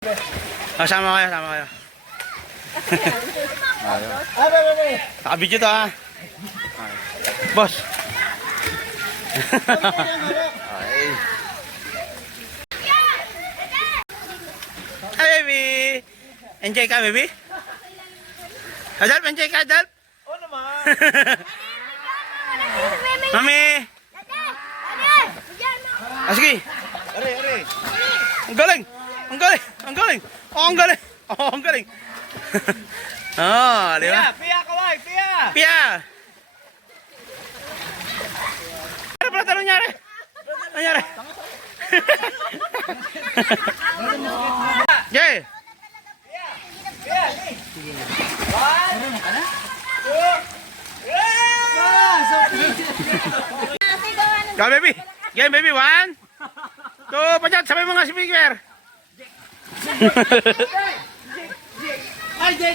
Oh, sama kayo, sama kayo. Nakabidyo to ha. Boss. Ay. Hi baby. Enjoy ka baby? Adalp, enjoy ka Adalp? Oo naman. Mami. Ah, sige. Are. Ang galing. Ang galing. Ang galing. Oh, ang galing. Oh, ang galing. Oh, di ba? Pia, kaway, Pia. Pia. Ano pala tanong nangyari? Ano nangyari? Jay. Pia, One, two, Go baby. Game baby. 1, 2, pacat. Sabay mga speaker.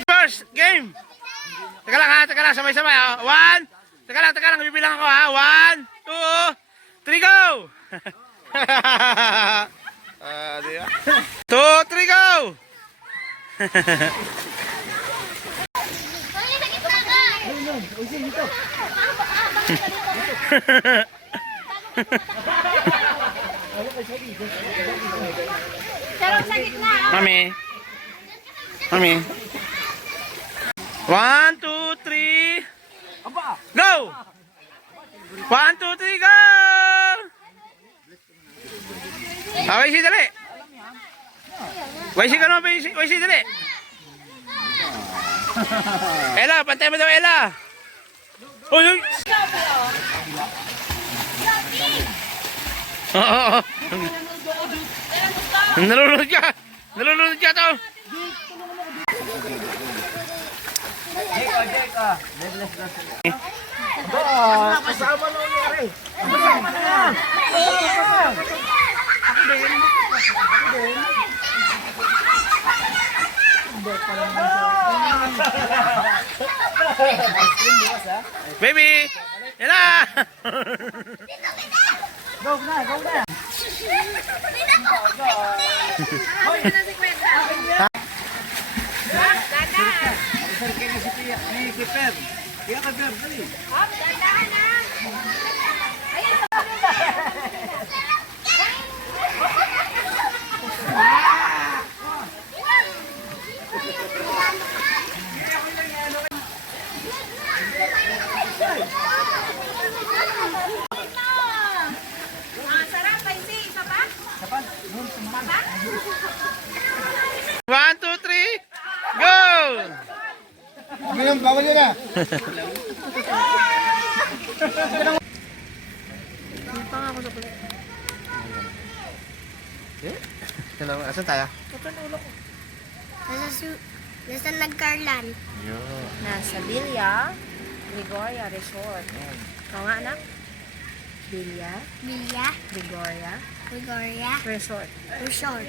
First game. Teka lang ha, teka lang. Sabay-sabay ha. 1. Teka lang. Bibilang ako ha. 1, 2, 3, go. Diba? 2, 3, go. Mami. 1, 2, 3. Go! 1, 2, 3, go! Waisi, dali. Waisi ka naman, Waisi, dali. Ella, pantay mo daw, Ella. Uy! Oo. Nalulunod ka to. Jake. Kasama na ulit, Are. Kasama na yan. Ako din. Baby! Ella! Go na. Pia ka, Ber, dali. One, two, three, go! Ngayon, bawal yun na. Asan tayo? Nasa Nagcarlan. Nasa Villa Gregoria Resort. Ikaw nga anak? Villa Villa Gregoria Gregoria Resort. Resort.